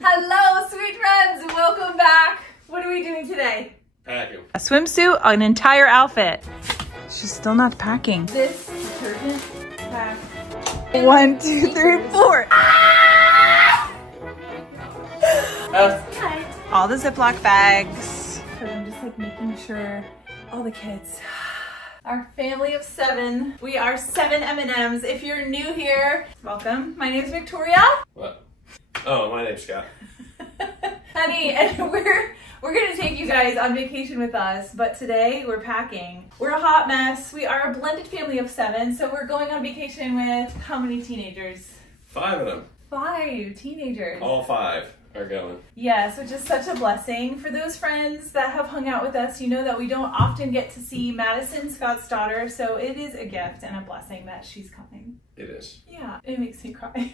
Hello, sweet friends, welcome back. What are we doing today? Packing. A swimsuit, an entire outfit. She's still not packing. This detergent pack. 1, 2, 3, 4. All the Ziploc bags. Because I'm just like making sure all the kids. Our family of 7. We are 7 M&Ms. If you're new here, welcome. My name is Victoria. What? Oh, my name's Scott. Honey, and we're gonna take you guys on vacation with us, but today we're packing. We're a hot mess. We are a blended family of 7, so we're going on vacation with how many teenagers? 5 of them. 5 teenagers. All 5 are going. Yes, which is such a blessing. For those friends that have hung out with us, you know that we don't often get to see Madison, Scott's daughter, so it is a gift and a blessing that she's coming. It is. Yeah, it makes me cry.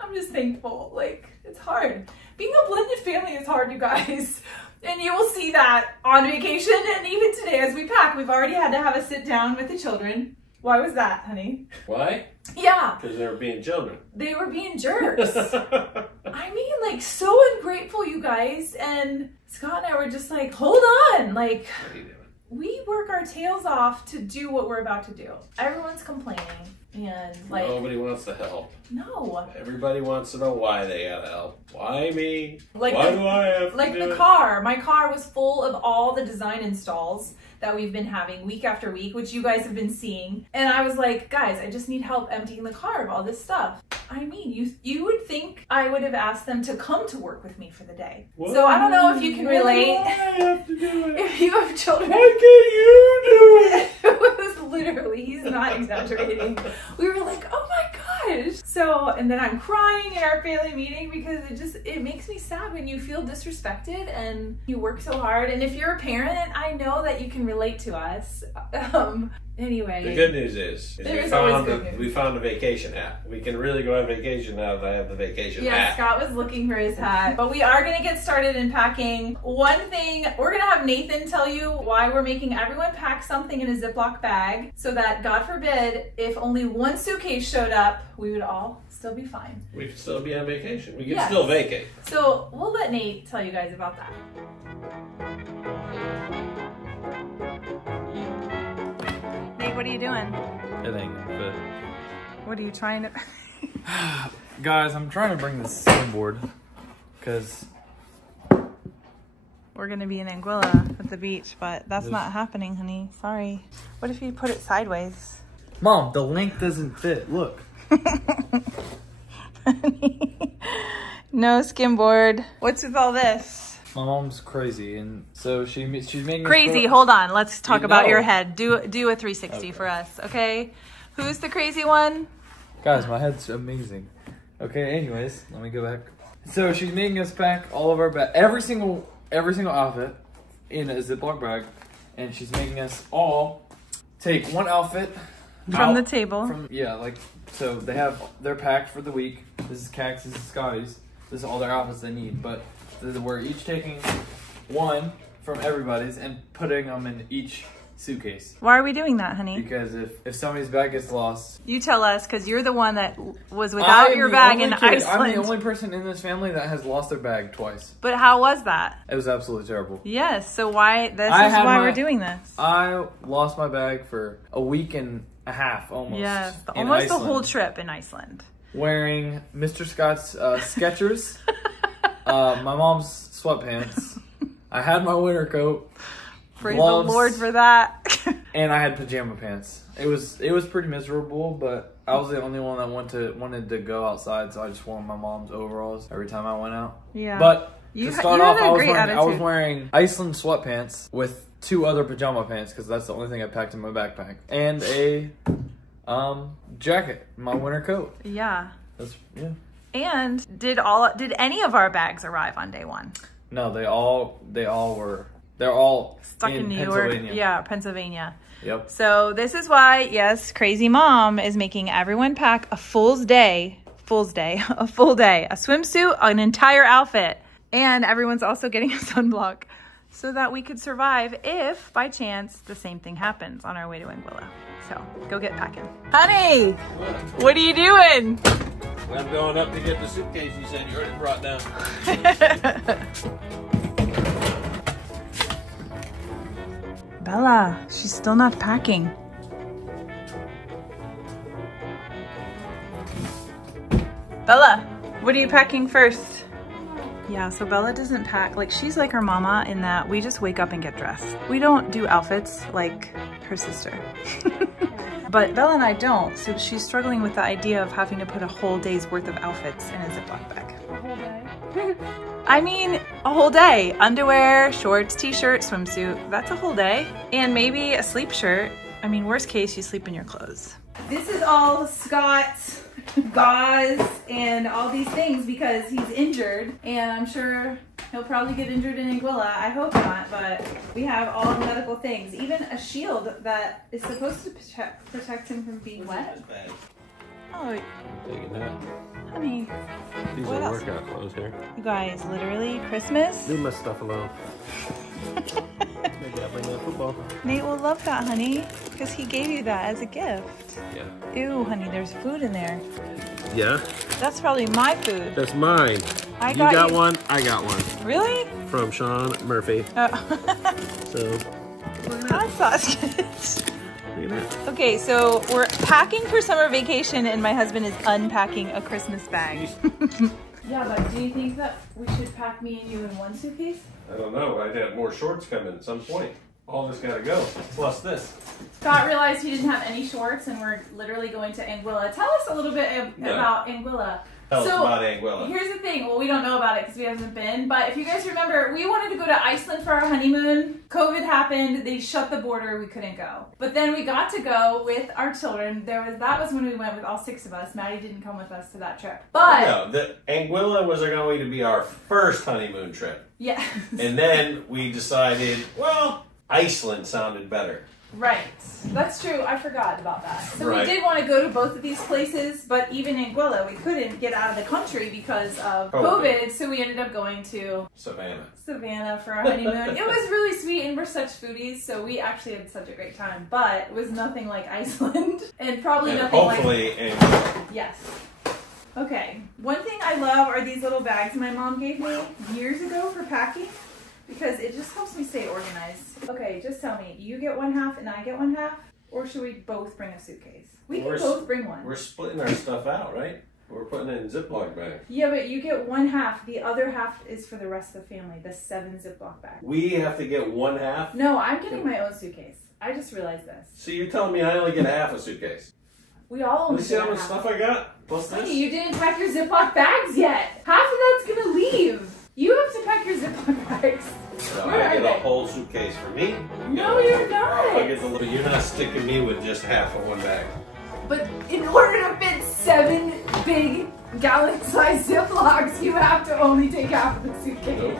I'm just thankful. Like, it's hard. Being a blended family is hard, you guys. And you will see that on vacation and even today as we pack. We've already had to have a sit down with the children. Why was that, honey? Why? Yeah. Because they were being children. They were being jerks. I mean, like, so ungrateful, you guys. And Scott and I were just like, hold on. Like, What are you doing? we work our tails off to do what we're about to do. Everyone's complaining. And, like, Nobody wants to help. no. Everybody wants to know why they gotta help. Why me? Like why the- do I have Like to do the it? car. My car was full of all the design installs that we've been having week after week, which you guys have been seeing. And I was like, guys, I just need help emptying the car of all this stuff. I mean, you would think I would have asked them to come to work with me for the day. What? So I don't know if you can Why do relate. I have to do it? If you have children. Why can't you do it? It was literally, he's not exaggerating. We were like, oh my gosh. So, and then I'm crying in our family meeting because it makes me sad when you feel disrespected and you work so hard. And if you're a parent, I know that you can relate to us. Anyway. The good news is There is always good news. we found a vacation app. We can really go on vacation now that I have the vacation Yeah, app. Scott was looking for his hat. But we are going to get started in packing. One thing, we're going to have Nathan tell you why we're making everyone pack something in a Ziploc bag so that, God forbid, if only one suitcase showed up, we would all still be fine. We could still be on vacation. We could Yes. still vacate. So we'll let Nate tell you guys about that. Nate, what are you doing? It ain't gonna What are you trying to... fit. Guys, I'm trying to bring this skimboard because We're gonna be in Anguilla at the beach, but that's not happening, honey. Sorry. What if you put it sideways? Mom, the length doesn't fit. Look. No skimboard. What's with all this? My mom's crazy, and so she's making us Crazy. put- Hold on. Let's talk You about know. your head. Do a 360 for us, okay? Who's the crazy one? Guys, my head's amazing. Okay, anyways, let me go back. So she's making us pack all of our every single outfit in a Ziploc bag, and she's making us all take one outfit From out the table. So they're packed for the week. This is Cax, this is Scotty's. This is all their outfits they need, but we're each taking one from everybody's and putting them in each suitcase. Why are we doing that, honey? Because if somebody's bag gets lost, You tell us, because you're the one that was without your bag in Iceland. I'm the only person in this family that has lost their bag twice. But how was that? It was absolutely terrible. Yes, so why, this I is had why my- we're doing this. I lost my bag for a week and a half almost. Yes, in almost the Iceland, whole trip in Iceland. Wearing Mr. Scott's Skechers, my mom's sweatpants. I had my winter coat. Praise gloves, the Lord for that. and I had pajama pants. It was pretty miserable, but I was the only one that wanted to go outside, so I just wore my mom's overalls every time I went out. Yeah. But You to ha- start you off, had a I was, great wearing, I was attitude. wearing Iceland sweatpants with 2 other pajama pants because that's the only thing I packed in my backpack, and a jacket, my winter coat. Yeah. Yeah. And did any of our bags arrive on day 1? No, they're all Stuck in New York. Pennsylvania. Yeah, Pennsylvania. Yep. So this is why, yes, crazy mom is making everyone pack a full day, a full day, a swimsuit, an entire outfit. And everyone's also getting a sunblock so that we could survive if, by chance, the same thing happens on our way to Anguilla. So go get packing. Honey, what are you doing? I'm going up to get the suitcase you said you already brought down. Bella, she's still not packing. Bella, what are you packing first? Yeah, so Bella doesn't pack. Like, she's like her mama in that we just wake up and get dressed. We don't do outfits like her sister. But Bella and I don't, so she's struggling with the idea of having to put a whole day's worth of outfits in a Ziploc bag. A whole day. I mean, a whole day. Underwear, shorts, t-shirt, swimsuit. That's a whole day. And maybe a sleep shirt. I mean, worst case, you sleep in your clothes. This is all Scott's gauze and all these things because he's injured, and I'm sure he'll probably get injured in Anguilla. I hope not, but we have all the medical things. Even a shield that is supposed to protect him from being wet. Oh, Taking that. honey. These What are else? workout clothes here. You guys, literally, Christmas? Leave my stuff alone. Maybe I'll bring that football. Nate will love that, honey, because he gave you that as a gift. Yeah. Ew, honey, there's food in there. Yeah? That's probably my food. That's mine. I You got got you- one, I got one. Really? From Sean Murphy. So, Hot sauce. look at that. Okay, so we're packing for summer vacation and my husband is unpacking a Christmas bag. Yeah, but do you think that we should pack me and you in one suitcase? I don't know. I'd have more shorts coming at some point. All this gotta go. Plus this. Scott realized he didn't have any shorts and we're literally going to Anguilla. Tell us a little bit about Anguilla. Tell us about Anguilla. Here's the thing. Well, we don't know about it because we haven't been. But if you guys remember, we wanted to go to Iceland for our honeymoon. COVID happened. They shut the border. We couldn't go. But then we got to go with our children. That was when we went with all 6 of us. Maddie didn't come with us to that trip. But No, the Anguilla was going to be our first honeymoon trip. yeah. And then we decided, well, Iceland sounded better. Right. That's true. I forgot about that. So Right. we did want to go to both of these places, but even Anguilla, we couldn't get out of the country because of COVID. So we ended up going to Savannah for our honeymoon. It was really sweet, and we're such foodies, so we actually had such a great time. But it was nothing like Iceland, and probably And nothing hopefully like Anguilla. yes. Okay. One thing I love are these little bags my mom gave me years ago for packing. Because it just helps me stay organized. Okay, just tell me, do you get 1/2 and I get 1/2? Or should we both bring a suitcase? We can both bring one. We're splitting our stuff out, right? We're putting it in Ziploc bags. Yeah, but you get 1/2. The other half is for the rest of the family, the 7 Ziploc bags. We have to get 1/2? No, I'm getting my own suitcase. I just realized this. So you're telling me I only get 1/2 a suitcase? We all Let only me see get how much 1/2. stuff I got? Plus this? Hey, you didn't pack your Ziploc bags yet. Half of that's gonna leave. You have to pack your Ziploc bags. So Where I are get they? a whole suitcase for me. No, you're not. I get the little. You're not sticking me with just half of one bag. But in order to fit 7 big gallon-sized Ziplocs, you have to only take half of the suitcase. Nope.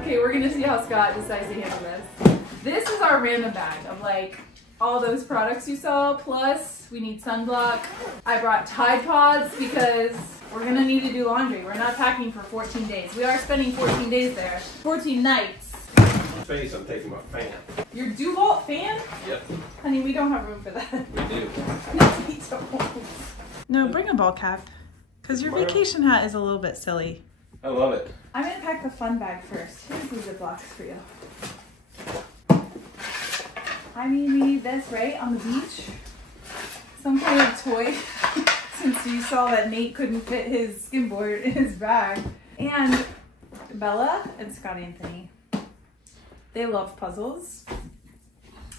Okay, we're gonna see how Scott decides to handle this. This is our random bag of like all those products you saw, plus we need sunblock. I brought Tide Pods because we're gonna need to do laundry. We're not packing for 14 days. We are spending 14 days there, 14 nights. Space, I'm taking my fan. Your DeWalt fan? Yep, Honey, we don't have room for that. we do. No, we don't. No, bring a ball cap. Because your vacation hat is a little bit silly. I love it. I'm gonna pack the fun bag first. Here's the Ziplocs for you. I mean, we need this, right? On the beach. Some kind of toy. Since you saw that Nate couldn't fit his skimboard in his bag. And Bella and Scott Anthony. They love puzzles.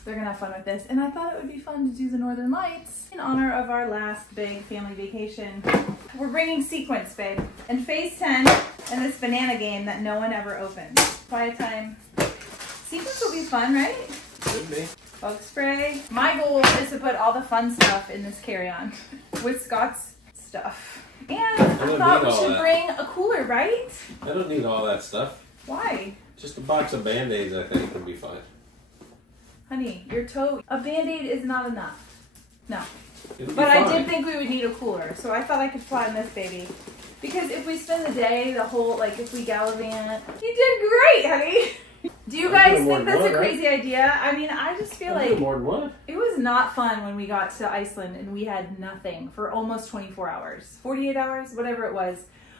They're gonna have fun with this. And I thought it would be fun to do the Northern Lights in honor of our last big family vacation. We're bringing Sequence, babe. And Phase 10 and this banana game that no one ever opened. Quiet time. Sequence will be fun, right? Could be. Bug spray. My goal is to put all the fun stuff in this carry-on with Scott's stuff. And I don't thought need we all should that. bring a cooler, right? I don't need all that stuff. Why? Just a box of Band-Aids, I think, would be fine. Honey, your toe, a Band-Aid is not enough. No. It'll be But I fine. did think we would need a cooler, so I thought I could fly in this baby. Because if we spend the day, the whole, like if we gallivant, you did great, honey. Do you guys think that's a crazy idea? I mean, I just feel like more than one. It was not fun when we got to Iceland and we had nothing for almost 24 hours, 48 hours, whatever it was.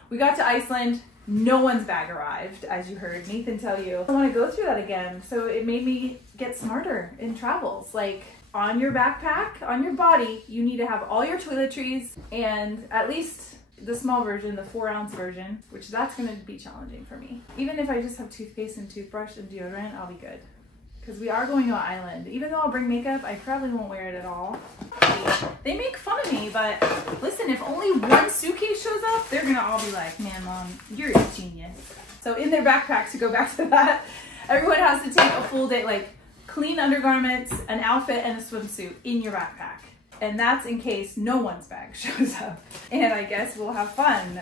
We got to Iceland, no one's bag arrived, as you heard Nathan tell you. I want to go through that again, so it made me get smarter in travels. Like, on your backpack, on your body, you need to have all your toiletries and at least the small version, the 4-ounce version, which that's going to be challenging for me. Even if I just have toothpaste and toothbrush and deodorant, I'll be good. Because we are going to an island. Even though I'll bring makeup, I probably won't wear it at all. They make fun of me, but listen, if only one suitcase shows up, they're going to all be like, man, Mom, you're a genius. So in their backpack, to go back to that, everyone has to take a full day, like clean undergarments, an outfit, and a swimsuit in your backpack. And that's in case no one's bag shows up. And I guess we'll have fun.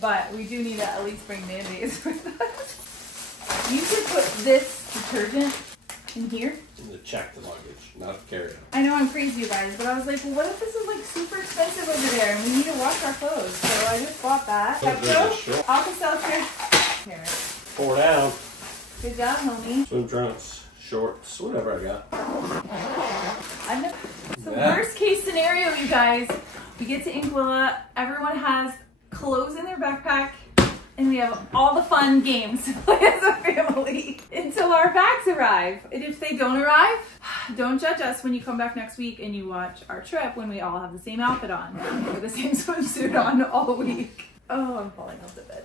But we do need to at least bring Band-Aids with us. You could put this detergent in here. To check the luggage, not carry it. I know I'm crazy, you guys, but I was like, well, what if this is like super expensive over there and we need to wash our clothes? So I just bought that. Alka-Seltzer. Here. 4 down. Good job, homie. Swim trunks, shorts, whatever I got. So worst case scenario, you guys, we get to Anguilla, everyone has clothes in their backpack, and we have all the fun games to play as a family until our bags arrive. And if they don't arrive, don't judge us when you come back next week and you watch our trip when we all have the same outfit on or the same swimsuit on all week. Oh, I'm falling off the bed.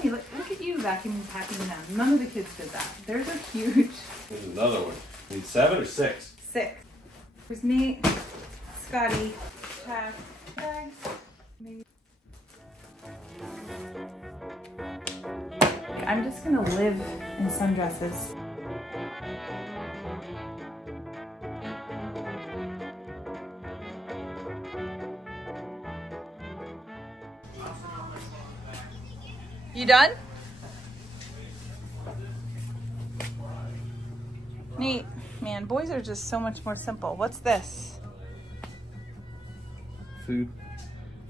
Hey, look at you vacuuming and packing them. None of the kids did that. Theirs are huge. There's another one. Need 7 or 6? 6. There's Nate, Scotty, Chad, bags, me. I'm just gonna live in sundresses. You done? Neat. Man, boys are just so much more simple. What's this? Food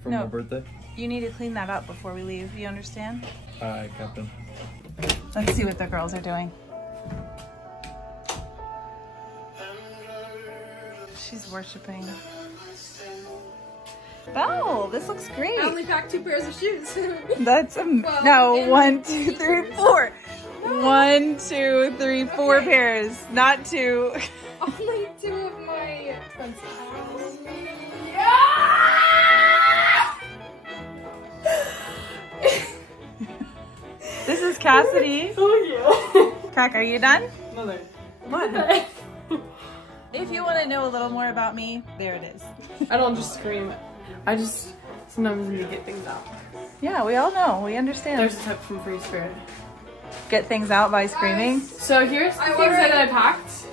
from my birthday. You need to clean that up before we leave. You understand? Hi, Captain. Let's see what the girls are doing. She's worshiping. Belle, this looks great. I only packed 2 pairs of shoes. That's no, 1, 2, 3, 4. 1, 2, 3, 4 pairs, not 2. Only 2 of my expensive. This is Cassidy. Oh yeah. Cac, are you done? Mother. What? If you want to know a little more about me, there it is. I don't just scream. I just sometimes need to get things out. Yeah, we all know. We understand. There's a tip from Free Spirit. Get things out by screaming. So here's the things that I packed.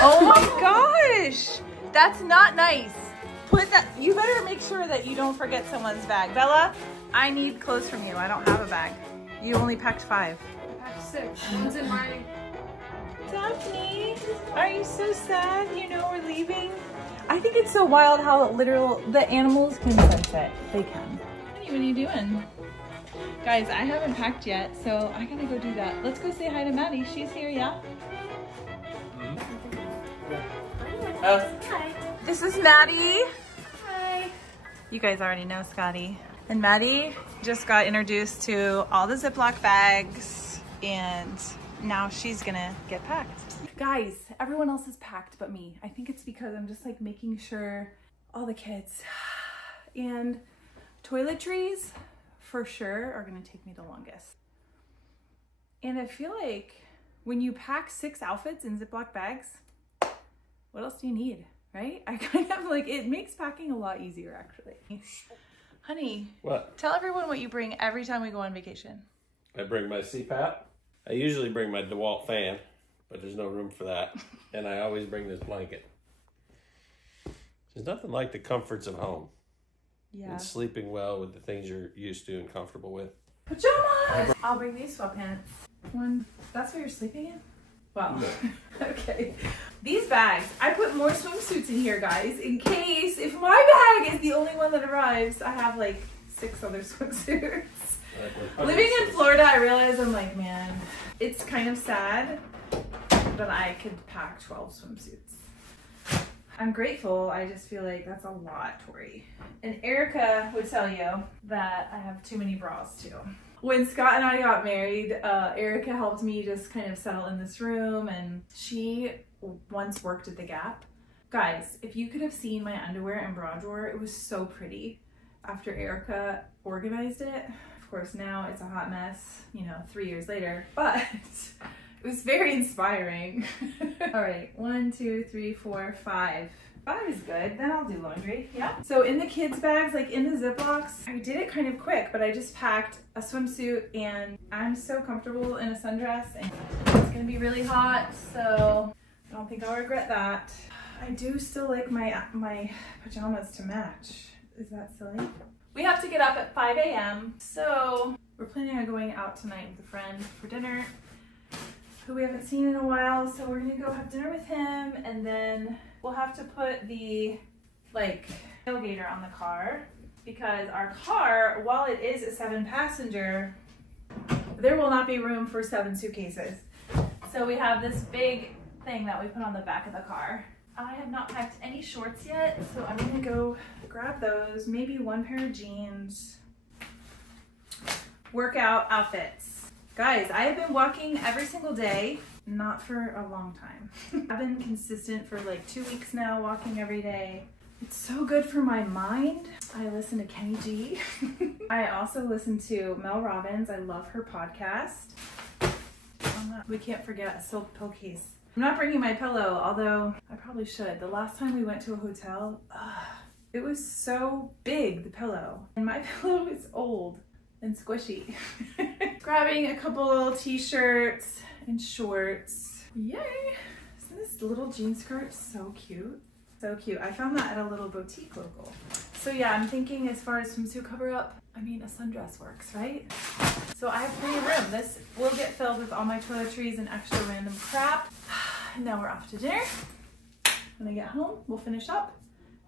Oh my gosh! That's not nice. Put that. You better make sure that you don't forget someone's bag. Bella, I need clothes from you. I don't have a bag. You only packed 5. I packed 6. One's in my... Daphne, are you so sad? You know we're leaving? I think it's so wild how the animals can sense it. They can. Honey, what are you doing? Guys, I haven't packed yet, so I gotta go do that. Let's go say hi to Maddie. She's here, yeah? Hi. This is Maddie. Hi. You guys already know Scotty. And Maddie just got introduced to all the Ziploc bags, and now she's gonna get packed. Guys, everyone else is packed but me. I think it's because I'm just like making sure all the kids and toiletries for sure are gonna take me the longest. And I feel like when you pack 6 outfits in Ziploc bags, what else do you need, right? I kind of like, it makes packing a lot easier actually. Honey, What? tell everyone what you bring every time we go on vacation. I bring my CPAP. I usually bring my DeWalt fan, but there's no room for that. And I always bring this blanket. There's nothing like the comforts of home. Yeah. And sleeping well with the things you're used to and comfortable with. pajamas! I'll bring these sweatpants. That's what you're sleeping in? Wow. No. Okay. These bags, I put more swimsuits in here, guys, in case if my bag is the only one that arrives, I have like 6 other swimsuits. Living in Florida, I realize I'm like, man, it's kind of sad that I could pack 12 swimsuits. I'm grateful, I just feel like that's a lot, Tori. And Erica would tell you that I have too many bras too. When Scott and I got married, Erica helped me just kind of settle in this room, and she once worked at the Gap. Guys, if you could have seen my underwear and bra drawer, it was so pretty after Erica organized it. Of course, now it's a hot mess, you know, 3 years later, but it was very inspiring. All right, 1, 2, 3, 4, 5. 5 is good, then I'll do laundry, yeah. So in the kids' bags, like in the Ziplocs, I did it kind of quick, but I just packed a swimsuit, and I'm so comfortable in a sundress, and it's gonna be really hot, so I don't think I'll regret that. I do still like my pajamas to match. Is that silly? We have to get up at 5 a.m. So we're planning on going out tonight with a friend for dinner who we haven't seen in a while. So we're gonna go have dinner with him, and then we'll have to put the tailgater on the car, because our car, while it is a 7-passenger, there will not be room for 7 suitcases. So we have this big thing that we put on the back of the car. I have not packed any shorts yet, so I'm gonna go grab those, maybe 1 pair of jeans. Workout outfits. Guys, I have been walking every single day, not for a long time. I've been consistent for like 2 weeks now, walking every day. It's so good for my mind. I listen to Kenny G. I also listen to Mel Robbins. I love her podcast. We can't forget a silk pillowcase. I'm not bringing my pillow, although I probably should. The last time we went to a hotel, it was so big, the pillow. And my pillow is old and squishy. Grabbing a couple t-shirts and shorts. Yay! Isn't this little jean skirt so cute? So cute. I found that at a little boutique local. So yeah, I'm thinking as far as swimsuit cover up, I mean, a sundress works, right? So I have plenty of room. This will get filled with all my toiletries and extra random crap. And now we're off to dinner. When I get home, we'll finish up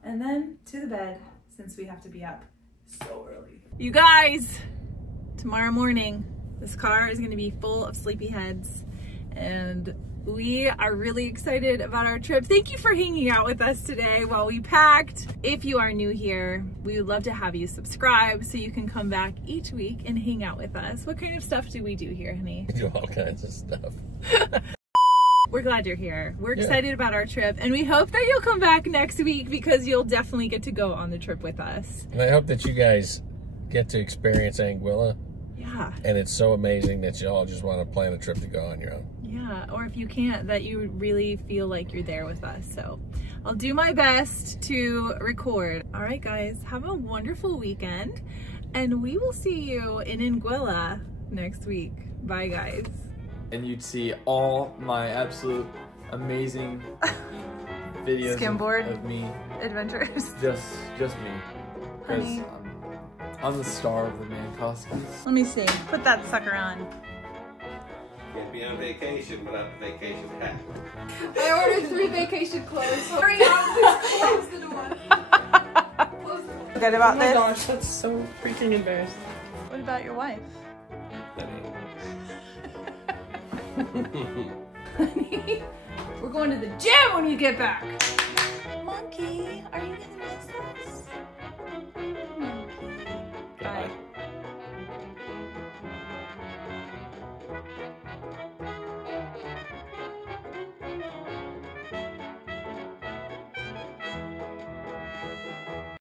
and then to the bed, since we have to be up so early. You guys, tomorrow morning, this car is gonna be full of sleepyheads, and we are really excited about our trip. Thank you for hanging out with us today while we packed. If you are new here, we would love to have you subscribe so you can come back each week and hang out with us. What kind of stuff do we do here, honey? We do all kinds of stuff. We're glad you're here. We're excited about our trip, and we hope that you'll come back next week, because you'll definitely get to go on the trip with us. And I hope that you guys get to experience Anguilla. Yeah. And it's so amazing that you all just want to plan a trip to go on your own. Yeah, or if you can't, that you really feel like you're there with us. So I'll do my best to record. All right, guys, have a wonderful weekend, and we will see you in Anguilla next week. Bye, guys. And you'd see all my absolute amazing videos Skimboard of me. Adventures. Just me. Honey. Because I'm the star of the Mankoskis. Let me see. Put that sucker on. Can't be on vacation without the vacation hat. I ordered 3 vacation clothes. Hurry up, please close the door. Close the door. Good about Oh my this? gosh, that's so freaking embarrassing. What about your wife? Honey, we're going to the gym when you get back. Monkey, are you gonna miss us?